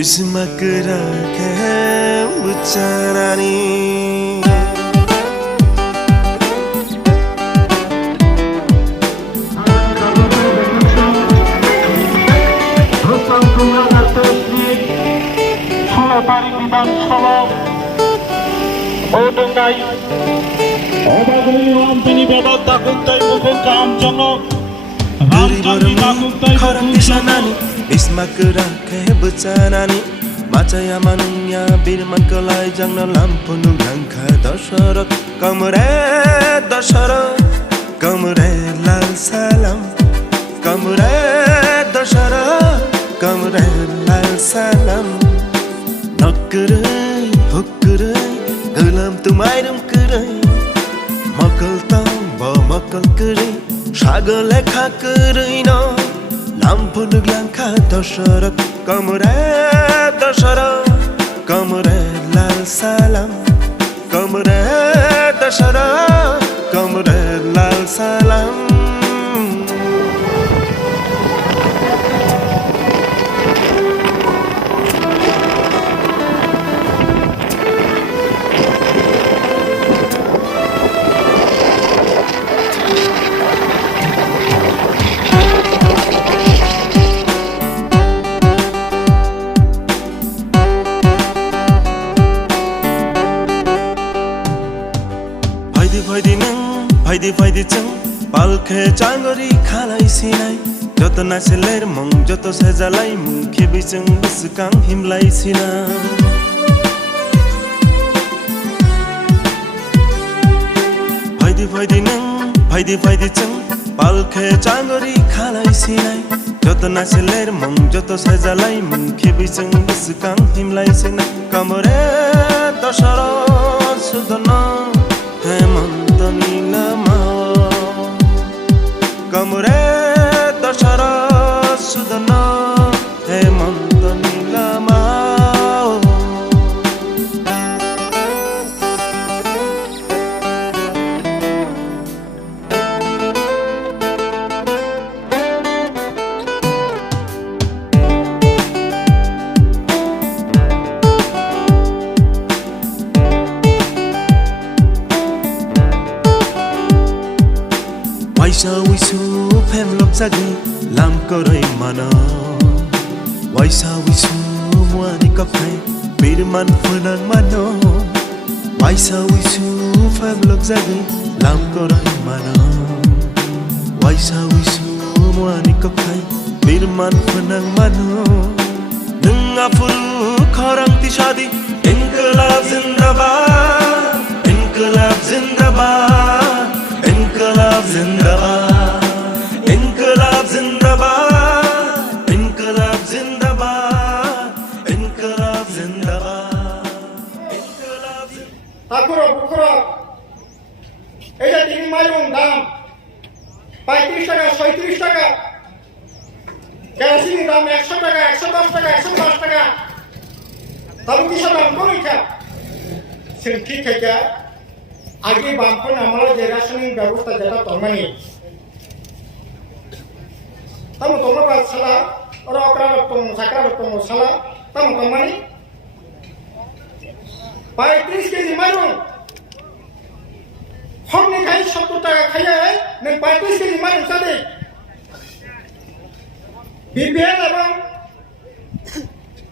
اسمك راكب بتسرعني বিধানসভা ওডঙ্গাই অবাধনী রামপিনী ব্যবস্থা করতে মুখ Ramchandra Ismak rakeh becanani Macaya manunya birman kelai jangna lampu nungangka Dasharat kamre dasharat Kamre lal salam Kamre dasharat Kamre lal salam Nakkurai hukkurai Gelam tumairum kurai Makal tang ba makal kurai Saga lekha kurai no Lampu nuglangka dasharat Kamre dasharat Kamre lal salam Kamre dasharat Kamre lal salam Faidi chang palkhe changori khalai sinai joto naseler mong joto sejalai mukhe bichang biskang himlai sina faidi chang palkhe changori khalai sinai joto naseler mong joto sejalai mukhe bichang biskang himlai sina kamore dasharat sudana hemantani Kamre dasharat sudana hemanta nilama Waisa wisu phem lop jagi lam korai mana Waisa wisu muani kapai birman funang mano Waisa wisu phem lop jagi lam korai mana Waisa wisu muani kapai birman funang mano Nunga furu khorang ti shadi Inqilab zindabad Inqilab zindabad Inqilab zindabad Inqilab zindabad Inqilab zindabad Inqilab zindabad Inqilab zindabad Takuro bukuro Eja tini mayung dam 35 টাকা 37 টাকা kerosene দাম 100 টাকা 110 টাকা 110 টাকা তাহলে কিসের দাম কমেছে সে ঠিক আছে আগে বামপন আমরা যে রাসায়নিক ব্যবস্থা যেটা তরমানি তাম তোমরা সালা ওরা অকরা রকম সাকরা রকম সালা তাম তরমানি 35 কেজি মারুন হমনি খাই 70 টাকা খাইয়ে নে 35 কেজি মারুন সাদে বিবিএল এবং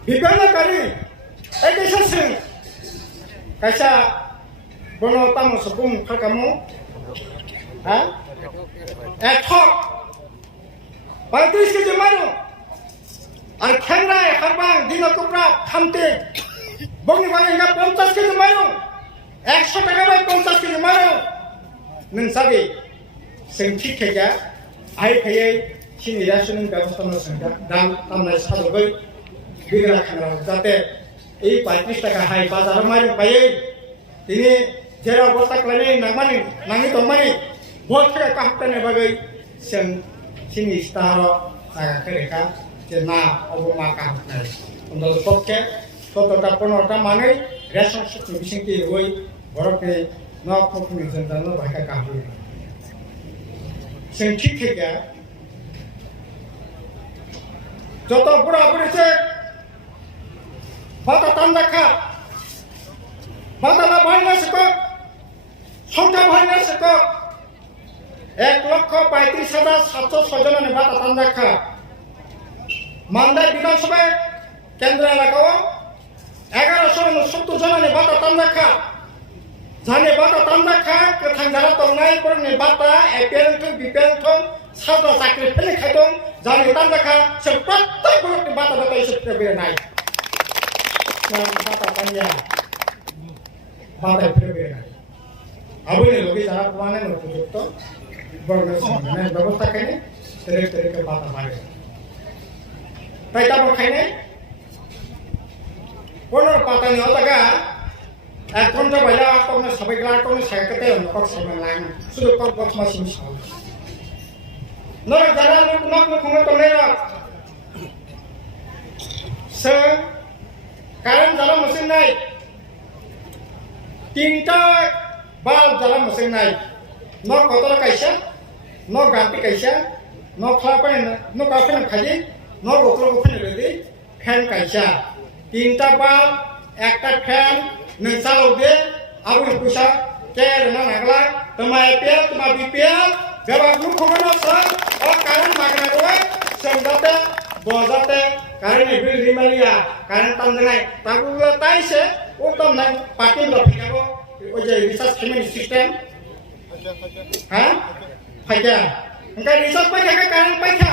বিজ্ঞানকারী এই দেশে কাইসা বনো তামো সপুম খাকামো হ্যাঁ এক ঠক 35 কেজি মারো আর খেংরায় হারবাং দিনকুপরা খামতে বগনি বাঙাইগা 50 কেজি মারো 100 টাকা বাই 50 কেজি মারো নংসাবে जों ঠিক থেকে আই ফাইয়ে চিনি রাসায়নিক ব্যবস্থা নসংখ্যা দাম তামনাय সাদগৈ বিগরা খানা যাতে এই 35 টাকা হাই বাজার মারি পায়ে তিনি जेरा अवस्था खालामनाय नांमानि नाङि दंमानि बहुत थाखा काहताने बागै जों चिनि स्टार जागाखैरेखा जे ना अबमा काहताय उन्दो पक्षे 17টা 15টা मानै रेशन सुखनि बिसिंति होय बरके न पखनि जों दानो बायका काहै जों ठीक थेगा जत बुरा बुरिसे দেখা বাতালা ভাইনা শিক্ষক সংখ্যা ভাইনা শিক্ষক 1,35,706 জনের বাতা টান দেখা মান্দাই বিধানসভায় কেন্দ্র এলাকাও 1170 জনের বাতা টান দেখা জানে বাতা টান দেখা গোথাं যারা দंनाय फोरनि बाता एपिएलथं बिपिएलथं सादा साख्रि फेले खायदों जाने टान দেখা जों प्रत्येक बरनि बाता बाता इसोर बेनाय बाता टानिया बाता बेनाय आबोनि लगे जाहा माने उपयुक्त बर्ग संघाने व्यवस्था खायने तेरे तेरे के बाता मारे ताई ताबो खायने 15 पातानि अजागा 1 घन्टा बायला आटोनो साबायग्रा आटोनो सायकते नखर सायमालां सुदु कक बथमासिम साव नर जारा नक नखमे तलेरा से कारण जारा मसिन नाय तीनटा बाल जारा मसिन नाय न कतरा कायसा न गांति कायसा न खापाय न काफेन खाजि न गथर गथन रेदि फैन कायसा तीनटा बाल एकटा फैन नोंसालाव दे आबुनि फैसा केर ना नागला तमा एपिएल तमा बिपिएल गबागु खबरना सा अ कारण मागनागो संजाते बजाते कारण बिल रिमालिया कारण तमनाय ताबुला ताइसे ओ तमनाय पार्टी लफिकाबो ओ जे रिसर्च पेमेंट सिस्टम हां फाइजा ओंका रिसर्च पाइखा कारण पाइखा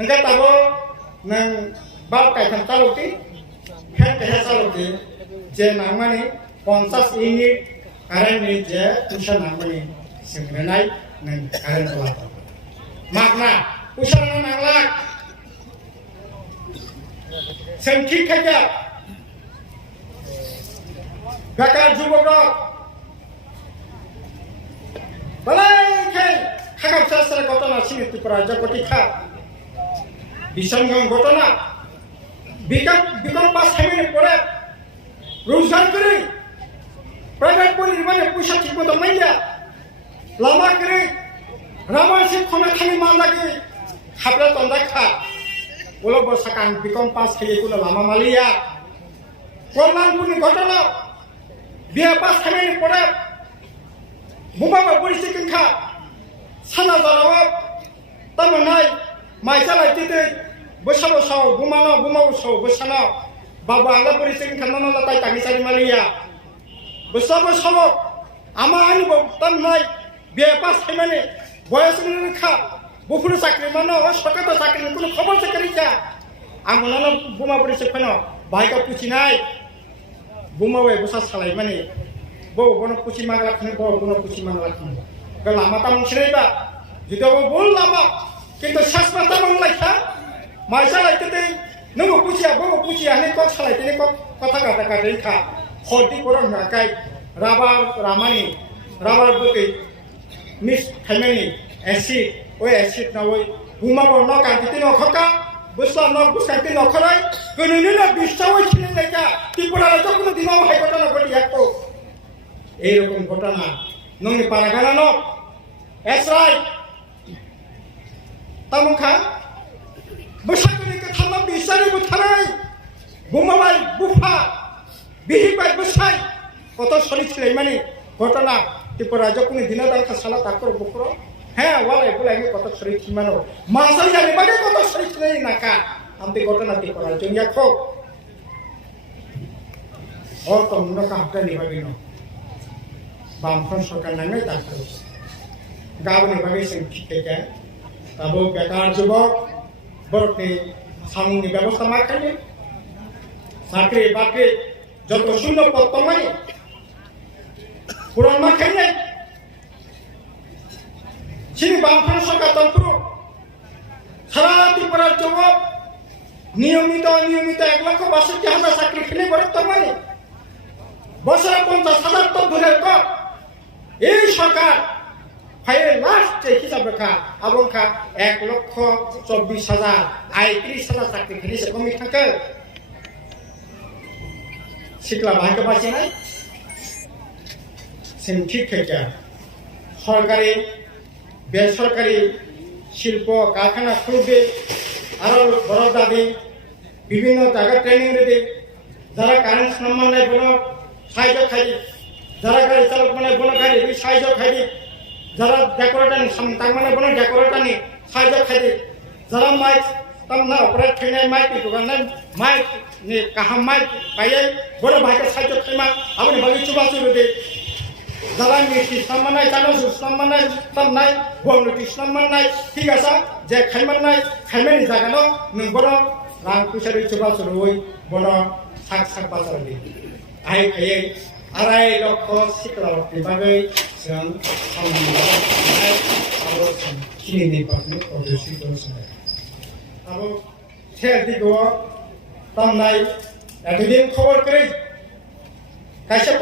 ओंका ताबो नों बाल कायथाम चालौति फेन कायहा चालौति जे नांगमानि 50 इउनिट कारेन्टनि जे फैसा नांगमानि सोंनाय नों कारेन्ट लाबो मागना फैसा नांगला जों ठीक खायजा बेकार जुबक बालायखाय खागाबसा सारा घटना सिनितिपुरा जगतिखा बिसंगम घटना बिकम पास खायनि परे रोजगार करी प्राइवेट परिबाने पैसा ठीक मतो माइया लामा करी रामासी खना खानि मालागि खाबला तंदाखा ओलो बसाकान बिकम पास खायि कुनो लामा मालिया कल्याणपुरनि घटना बिए पास खायनि परे बुबाबा परिस्थितिखा साना जाराव तमनाय माइसालायतिदै बोसाबोसाव बुमाबोसाव बोसानाव बाबा आला परिस्थिति खालामना लाताय तागिसारि मालिया बोसाबोसाव आमा आनि तमनाय बिए पास खायमाने बयसनि खा बुफुर साख्रि मानो सरकार साख्रि कुनो खबर साख्रिखा आंगोनानो बुमा परिस्थिति फैनो बाइका पुचिनाय बुमावे बोसा सालाय माने बनो पुचि मागला खने बनो पुचि मागला खने लामा तामसिनायबा जुदाबो बोल लामा किन्तु सासमाता मंगलायखा माइसा लायते नोंबो पुचिया बो पुचिया ने कक सालायते कक कथा गाता गादैखा खदि करन नाकाय राबार रामानि राबार बके मिस खायमानि एसिड ओ एसिड नावै बुमाबो न कान्तिते न खका बुसला न बुसान्ति न खराय गनैनो न बिस्तावै छिनैलायका तिपुराला त कुनो दिनाव हाय घटना घटियाखौ এই রকম ঘটনা নংনি পারাগানা ন এসরাই তামুখা বসাকনি কে থামা বিসারি বুথারাই বুমাবাই বুফা বিহিবাই বসাই কত সরি ছিল মানে ঘটনা ত্রিপুরা যখন দিনা দাঁড়া সালা তাকর বকর হ্যাঁ ওয়ালাই বলাই কত সরি ছিমানো মাসাই জানি বাগে কত সরি ছিল নাকা আমতে ঘটনা ত্রিপুরা জঙ্গিয়া খো ও তো নকা হাতে নিবাবি ন बामफ्रन सरकार नांनाय दाखो गाबोननि बागै जों खिथायगोन दाबो बेकार जुबक बरकनि सामुनि बेबस्था मा खायनो साख्रि बाख्रि जत शून्य पद दंमानि पुरान मा खायनो सिनि बामफ्रन सरकार तंत्र सारा त्रिपुरा जुबक नियमित 1,62,000 साख्रि खेले बरक दंमानि बছরে 50,000 তো ধরে কর এই সরকার ফাইলে লাস্ট হিসাব রেখা আবংখা 1,24,000 31,000 চাকরি খেলিছে কমি থাকে শিকলা ভাগ্য পাচ্ছে না সেন ঠিক থেকে সরকারি বেসরকারি শিল্প কারখানা খুলবে আরো বড় দাবি বিভিন্ন জায়গা ট্রেনিং দেবে যারা কারেন্ট নম্বর নাই বলো সাহায্য খাই যারা গাড়ি চালক মানে বলো গাড়ি সাহায্য খাই যারা ডেকোরেটর তার মানে বলো ডেকোরেটর সাহায্য খাই যারা মাইক তাম না অপারেট খাইনাই মাইক দোকান নাই mic ni kaham maik bayai bodo bahasa sahaja terima abang bagi coba deh jalan ni Islam manai jalan Islam manai tam nai buang ni Islam manai tiga sa je khaiman nai khaiman ni jaga no nung bodo rang kusari coba suruh bodo sak pasal ni ai ayai arai lokho siklau ni bagai siang sambil ai abo kini ni pasal produksi terus abo share di gua তামনাই এতদিন খবর করে কাইসা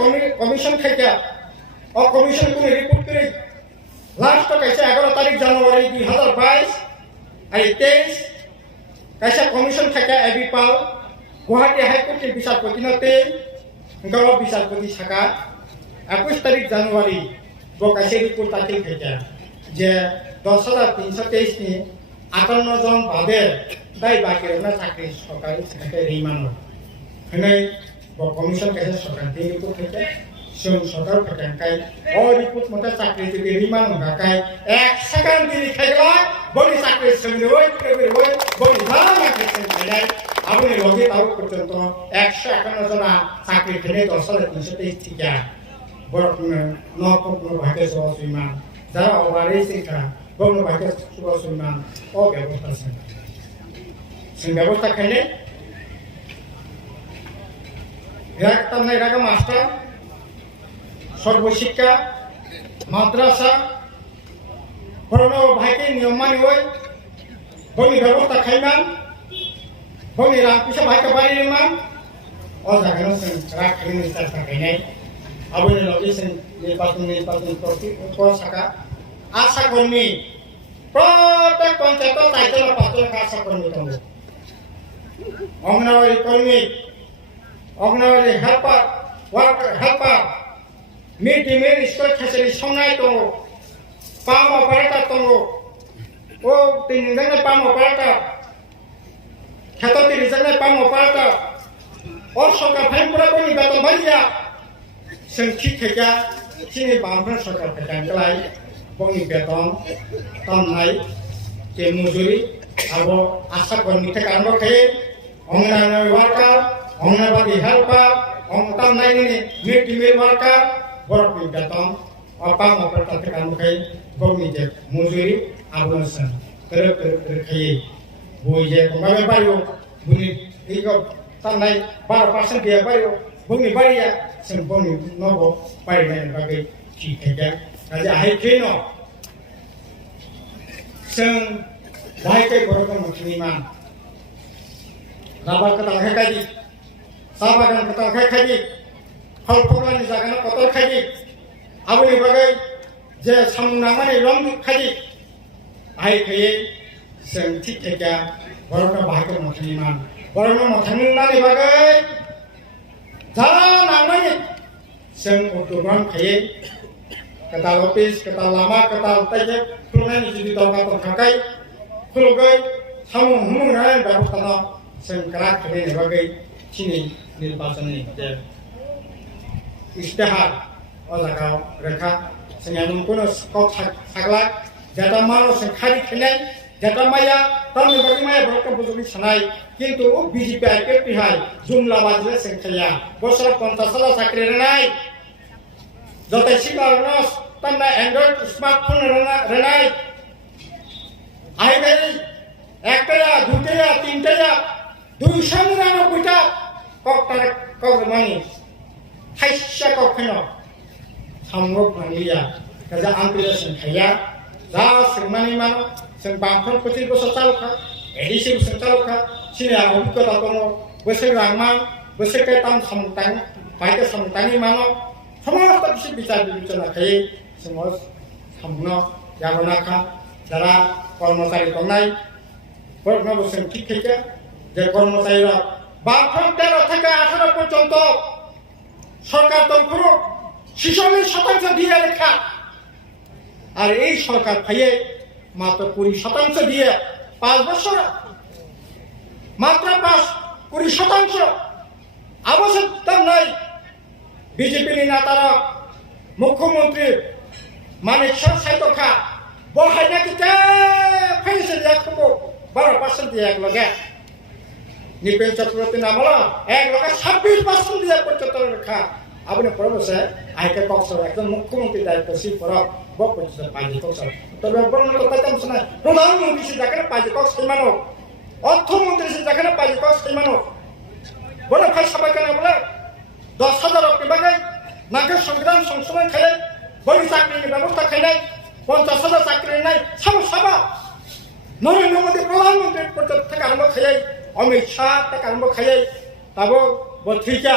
commission খাইকা ও commission কোন report করে last কাইসা 11 তারিখ জানুয়ারি 2022 আর 23 কাইসা commission খাইকা এবিপাল Guwahati হাইকোর্টের বিচারপতি নতে গল বিচারপতি শাখা 21 তারিখ জানুয়ারি বকাইসা রিপোর্ট দাখিল খাইকা যে 10,323 নি 58 জন বাদে দাই বাকি না চাকরি সরকারি সেক্রেটারি রিমান্ড হনে কমিশন কাছে সরকার দিয়ে রিপোর্ট থেকে সরকার কাটাই ও রিপোর্ট মতে চাকরি যদি রিমান্ড কাটাই 1 সেকেন্ড দিয়ে খাইলা বলি চাকরি সঙ্গে ওই করে ওই বলি ভালো চাকরি সঙ্গে আপনি লগে তাও পর্যন্ত 151 জন চাকরি খেলে 10,323 টিকা বড় নকম ভাগে সহজমান যারা ওভারে শিক্ষা বড় ভাগে সহজমান ও ব্যবস্থা আছে ব্যবস্থা খাইলে এলাকা মাস্টার সর্বশিক্ষা মাদ্রাসা করোনা ভাইকে নিয়ম মানি ওই বনি ব্যবস্থা খাইমান বনি রামকৃষ্ণ ভাইকে বাড়ি মান ও জায়গায় রাগ খাই নিস্তার থাকাই আবুল লগেছেন নির্বাচন শাখা আশা কর্মী প্রত্যেক পঞ্চায়েত 4 জন আশা কর্মী থাকবে অঙ্গনওয়াড়ি কর্মী anganwadi helper mid day meal school facility সংনাই দङ পাম অপারেটর দङ ও 3 জনে পাম অপারেটর 37 জনে পাম অপারেটর ও সরকার ফাইনপুরা বনি বেতন ভাইয়া सोंथि खायगा जोंनि बांफ्रा सरकार खायगाय बंनि बेतन तामनाय जे मजुरि आबो आशा कर्मी थाखाय आरो खायो अंगनवाड़ी वार्कार अंगनवाड़ी हेल्पार तामनायनि मिड डे मिल वार्कार बरफनि बेतन अपाम अपारेटर थाखाय आरो खायो बंनि जे मजुरि आबो सन गोरोब खायो बय जे माबे बारियो बुनि इगो तामनाय 12% गैया बारियो बंनि बारिया जों बंनि नबो बायनाय बागै खिखायगा आजा हायखेनो जों दायके बरगन मखिनिमान राबा कता खायखादि साबागान कता खायखादि फलफलानि जागाना कतल खायदि आबुनि बागै जे सामनामानि रं खायदि हायखायै जों थिखायगा बरगन बाहायके मखिनिमान बरगन मखिनिमानि बागै जाना नांनाय जों उद्योगन खायो कता अफिस कता लामा कता ताइजे खुलनायनि जुदि दरकार दंखाय खुलगै सामु हुमुनाय बेबस्था जों ग्राहक खायनि बागै थिनि निर्वाचननि जे इस्तेहार अजागाव रेखा जोंहा नंखौनो सिखाव साग्ला जेटा मानो जों खारि खायनाय जेटा माया तामनि बागै माया बरकम बुजुगि सानाय किन्तु बीजेपी आइके हाय जुमला बाजिले संख्या बोसोर 50 साल साख्रि रेनाय जतै सिगारनस तन्ना एंड्रॉइड स्मार्टफोन रेनाय आइबै एकटा दुटा तीनटा 299टा कक्टार कगमानि थाइसा कखनो सामगो फानिया काजा आंपिला संख्या जा सिरमानि मानो जों बांफोर 25 बोसोर चालुखा एडिसि बोसोर चालुखा सिनिया अभिज्ञता दङ बोसोर रांमान बोसोर केताम समतां बायके समतांनि मानो समस्त बिसि बिचार बिचारना खायो जोङो सामनो जागोनाखा যারা কর্মচারী দंनाय বর্ণ বছর ঠিক থেকে যে কর্মচারীরা 13 থেকে 18 পর্যন্ত সরকার তরফে 46% দিয়ে রেখা আর এই সরকার খাইয়ে মাত্র 20% দিয়ে 5 বছর মাত্র 20% আবাসের দাম নাই বিজেপিनि নেতারা মুখ্যমন্ত্রী মানিক সাইতখা বহাইনা কিতা ফাইছে দেখবো 12% দিয়ে এক লগে নিপেন চক্রবর্তী নামলা এক লগে 26% দিয়ে 75 রেখা আপনি প্রবেশে আইকে কক্সর একজন মুখ্যমন্ত্রী দায়িত্বশীল পরব বপজিত পাইজি কক্সর তবে বর্ণনা তাইতাম শোনা প্রধানমন্ত্রী সে দেখেন পাইজি কক্স মানো অর্থমন্ত্রী সে দেখেন পাইজি কক্স মানো বলে ভাই সবাই কেন বলে 10,000 অক্টি বাগাই নাগের সংগ্রাম সংশোধন খাই বড়ি চাকরির ব্যবস্থা খাই নাই 50,000 চাকরি নাই সাবা নরেন্দ্র মোদী প্রধানমন্ত্রী পর্যন্ত থেকে আরম্ভ খাই অমিত শাহ থেকে আরম্ভ খাই তাবো বত্রিকা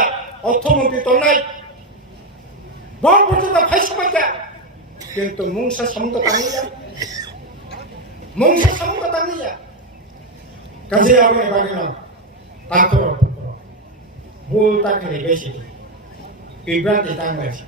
অর্থমন্ত্রী তো নাই বড় পর্যন্ত ভাই সবাই কিন্তু মুংসা সমন্ত টাঙিয়া কাজে আমি বাগিনা তারপর ভুল তাকে বেশি বিভ্রান্তি টাঙ্গাইছে